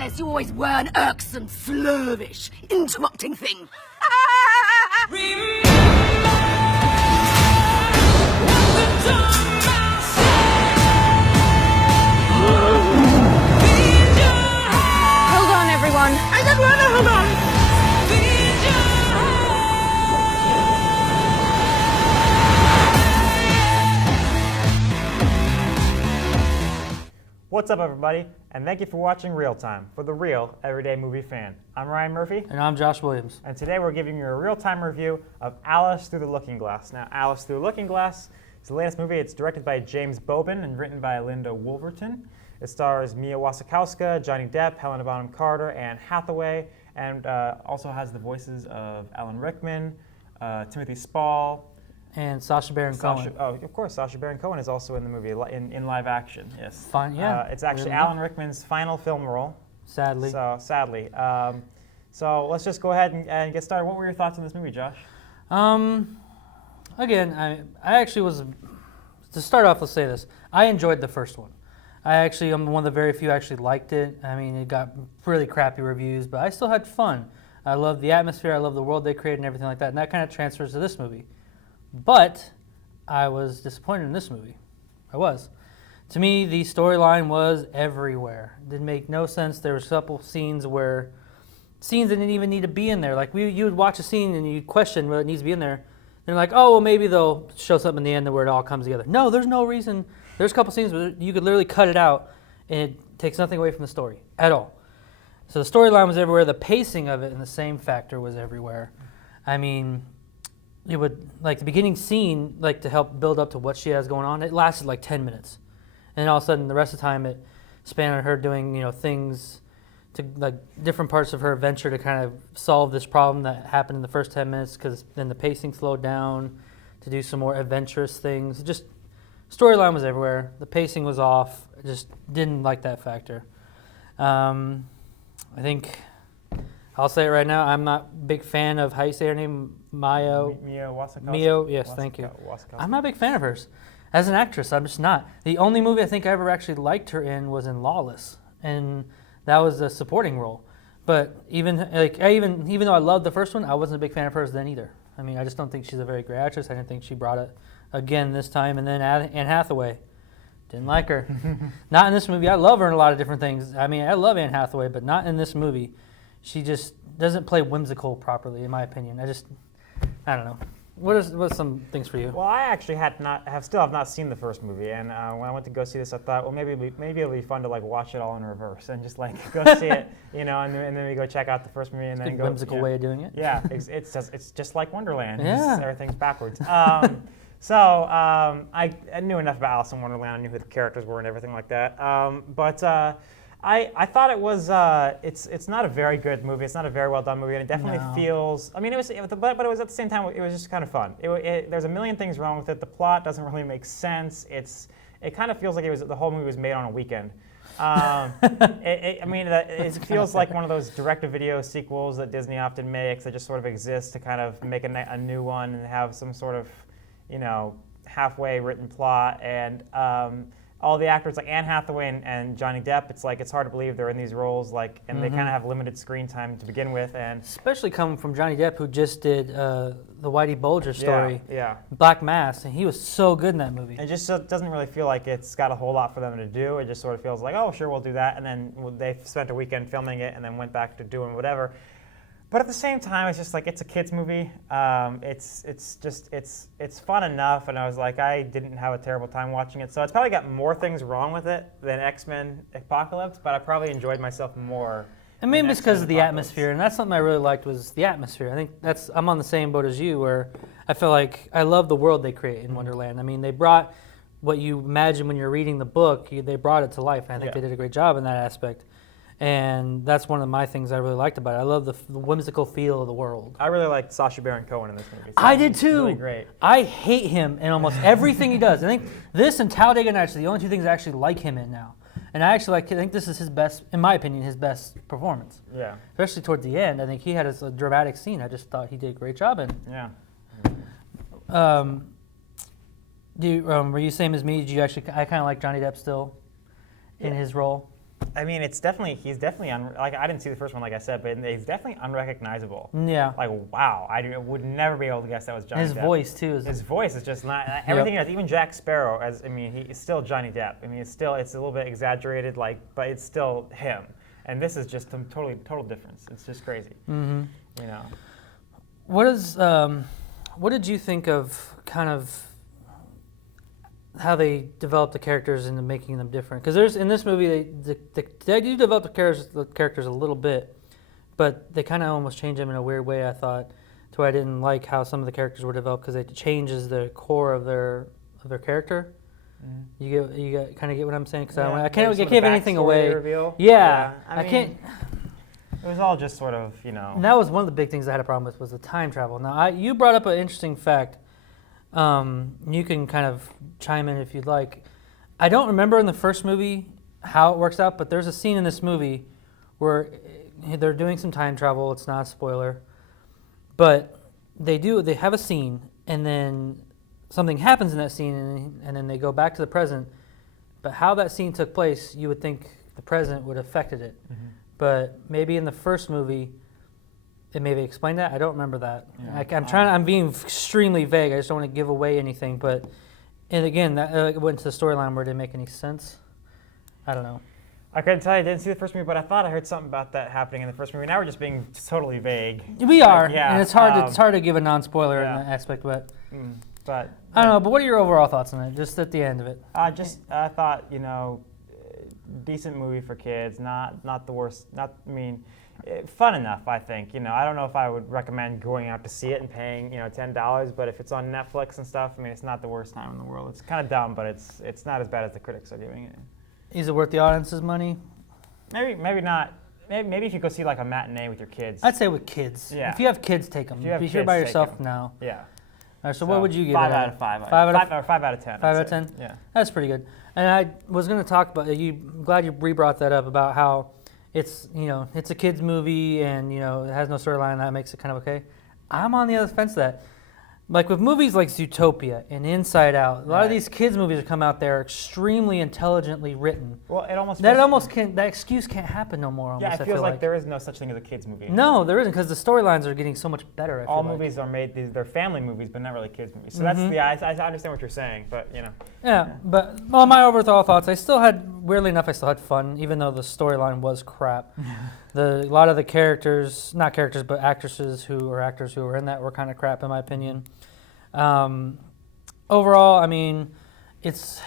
Alice, you always were an irksome, slurvish, interrupting thing. Hold on, everyone. I said, hold on. What's up, everybody, and thank you for watching Real Time for the real everyday movie fan. I'm Ryan Murphy. And I'm Josh Williams. And today we're giving you a real-time review of Alice Through the Looking Glass. Now, Alice Through the Looking Glass is the latest movie. It's directed by James Bobin and written by Linda Wolverton. It stars Mia Wasikowska, Johnny Depp, Helena Bonham Carter, and Hathaway, and also has the voices of Alan Rickman, Timothy Spall, and Sacha Baron Cohen. Oh, of course, Sacha Baron Cohen is also in the movie in live action. Yes. Fine, yeah. It's actually really? Alan Rickman's final film role. Sadly. Sadly. So let's just go ahead and get started. What were your thoughts on this movie, Josh? Again, I actually was, to start off, let's say this. I enjoyed the first one. I'm one of the very few who actually liked it. I mean, it got really crappy reviews, but I still had fun. I love the atmosphere, I love the world they created and everything like that, and that kind of transfers to this movie. But I was disappointed in this movie. I was. To me, the storyline was everywhere. It didn't make no sense. There was a couple scenes that didn't even need to be in there. Like you would watch a scene and you question whether it needs to be in there. They're like, oh, well, maybe they'll show something in the end where it all comes together. No, there's no reason. There's a couple scenes where you could literally cut it out and it takes nothing away from the story at all. So the storyline was everywhere. The pacing of it and the same factor was everywhere. I mean, it would, like the beginning scene, like to help build up to what she has going on, it lasted like 10 minutes. And all of a sudden, the rest of the time, it spanned on her doing, things to, like, different parts of her adventure to kind of solve this problem that happened in the first 10 minutes, because then the pacing slowed down to do some more adventurous things. Just, storyline was everywhere. The pacing was off. I just didn't like that factor. I think, I'll say it right now, I'm not a big fan of, how you say her name? Mia Wasikowska? Mia, yes, thank you. I'm not a big fan of hers. As an actress, I'm just not. The only movie I think I ever actually liked her in was in Lawless, and that was a supporting role. But even though I loved the first one, I wasn't a big fan of hers then either. I mean, I just don't think she's a very great actress. I didn't think she brought it again this time. And then Anne Hathaway, didn't like her. Not in this movie. I love her in a lot of different things. I mean, I love Anne Hathaway, but not in this movie. She just doesn't play whimsical properly, in my opinion. I don't know. What's some things for you? Well, I actually still have not seen the first movie, and when I went to go see this, I thought, well, maybe it'll be fun to like watch it all in reverse and just like go see it, and then we go check out the first movie and then go. Whimsical way of doing it. Yeah, it's just like Wonderland. Yeah. Everything's backwards. I knew enough about Alice in Wonderland. I knew who the characters were and everything like that. I thought it was it's not a very good movie. It's not a very well done movie, and it definitely feels. I mean, but it was at the same time it was just kind of fun. There's a million things wrong with it. The plot doesn't really make sense. It kind of feels like the whole movie was made on a weekend. It feels like one of those direct-to-video sequels that Disney often makes that just sort of exist to kind of make a new one and have some sort of halfway written plot, and all the actors like Anne Hathaway and Johnny Depp, it's hard to believe they're in these roles, and they kind of have limited screen time to begin with, and especially coming from Johnny Depp, who just did the Whitey Bulger story, Black Mass, and he was so good in that movie. It just doesn't really feel like it's got a whole lot for them to do. It just sort of feels like, oh, sure, we'll do that, and then they spent a weekend filming it, and then went back to doing whatever. But at the same time, it's just like it's a kids movie. It's fun enough, and I was like, I didn't have a terrible time watching it. So it's probably got more things wrong with it than X-Men Apocalypse, but I probably enjoyed myself more. And maybe it's because of the atmosphere, and that's something I really liked was the atmosphere. I think I'm on the same boat as you, where I feel like I love the world they create in Wonderland. I mean, they brought what you imagine when you're reading the book. They brought it to life, and I think they did a great job in that aspect. And that's one of my things I really liked about it. I love the whimsical feel of the world. I really liked Sacha Baron Cohen in this movie. I did too. Really great. I hate him in almost everything he does. I think this and Talladega Nights are the only two things I actually like him in now. And I think this is his best, in my opinion, his best performance. Yeah. Especially towards the end. I think he had a dramatic scene I just thought he did a great job in. Yeah. Were you same as me? Did you actually? I kind of like Johnny Depp still in his role. I mean, he's definitely like I didn't see the first one, like I said, but he's definitely unrecognizable. Yeah. Like wow, would never be able to guess that was Johnny Depp. His voice too. His voice is just not everything. Else, even Jack Sparrow, he's still Johnny Depp. I mean, it's a little bit exaggerated, but it's still him. And this is just a total difference. It's just crazy. Mm-hmm. You know. What did you think of kind of how they developed the characters into making them different? Because in this movie they do develop the characters a little bit, but they kind of almost change them in a weird way. I thought, to where I didn't like how some of the characters were developed because it changes the core of their character. Mm. You kind of get what I'm saying? Because I can't give anything away. Reveal. Yeah, I mean, can't. It was all just sort of, you know. And that was one of the big things I had a problem with was the time travel. Now you brought up an interesting fact. You can kind of chime in if you'd like. I don't remember in the first movie how it works out, but there's a scene in this movie where they're doing some time travel. It's not a spoiler, but they have a scene, and then something happens in that scene, and then they go back to the present. But how that scene took place, you would think the present would have affected it. Mm-hmm. But maybe in the first movie, it maybe explained that. I don't remember that. Yeah. I'm being extremely vague. I just don't want to give away anything. And again, that went to the storyline where it didn't make any sense. I don't know. I couldn't tell you. I didn't see the first movie, but I thought I heard something about that happening in the first movie. Now we're just being totally vague. We are, and it's hard to give a non-spoiler in that aspect. But I don't know. But what are your overall thoughts on it? Just at the end of it. I thought, you know, decent movie for kids. Not the worst. Fun enough, I think. You know, I don't know if I would recommend going out to see it and paying, you know, $10. But if it's on Netflix and stuff, I mean, it's not the worst time in the world. It's kind of dumb, but it's not as bad as the critics are giving it. Is it worth the audience's money? Maybe not. Maybe if you go see like a matinee with your kids. I'd say with kids. Yeah. If you have kids, take them. If you're by yourself, no. Yeah. All right, so what would you give 5 it? out of 5. 5 out of 10. 5 out of 10? Yeah. That's pretty good. And I was going to talk about I'm glad you re-brought that up about how it's a kids movie and it has no storyline. That makes it kind of okay. I'm on the other fence of that. Like with movies like Zootopia and Inside Out, a lot of these kids movies that come out there are extremely intelligently written. Well, that excuse can't happen no more. Almost, it feels like there is no such thing as a kids movie. No, there isn't, because the storylines are getting so much better. All movies are made; they're family movies, but not really kids movies. So that's I understand what you're saying, but you know. Yeah, but my overall thoughts, weirdly enough, I still had fun, even though the storyline was crap. A lot of the characters, not characters, but actors who were in that were kind of crap, in my opinion. Overall, I mean, it's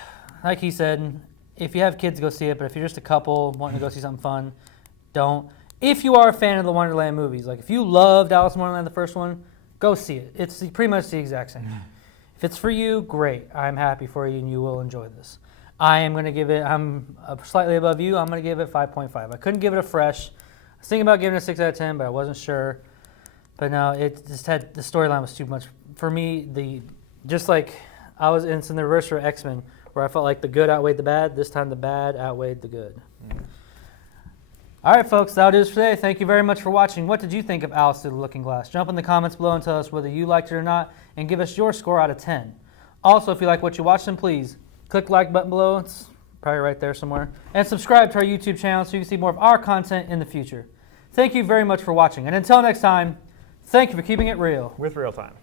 like he said, if you have kids, go see it, but if you're just a couple wanting to go see something fun, don't. If you are a fan of the Wonderland movies, like if you loved Alice in Wonderland, the first one, go see it. It's pretty much the exact same. If it's for you, great. I'm happy for you and you will enjoy this. I'm slightly above you. I'm going to give it 5.5. I couldn't give it a fresh. I was thinking about giving it a 6 out of 10, but I wasn't sure. But no, the storyline was too much. For me, just like it's in the reverse for X-Men, where I felt like the good outweighed the bad. This time the bad outweighed the good. All right, folks, that'll do it for today. Thank you very much for watching. What did you think of Alice Through the Looking Glass? Jump in the comments below and tell us whether you liked it or not, and give us your score out of 10. Also, if you like what you watched, then please click the like button below. It's probably right there somewhere. And subscribe to our YouTube channel so you can see more of our content in the future. Thank you very much for watching. And until next time, thank you for keeping it real. With ReelTime.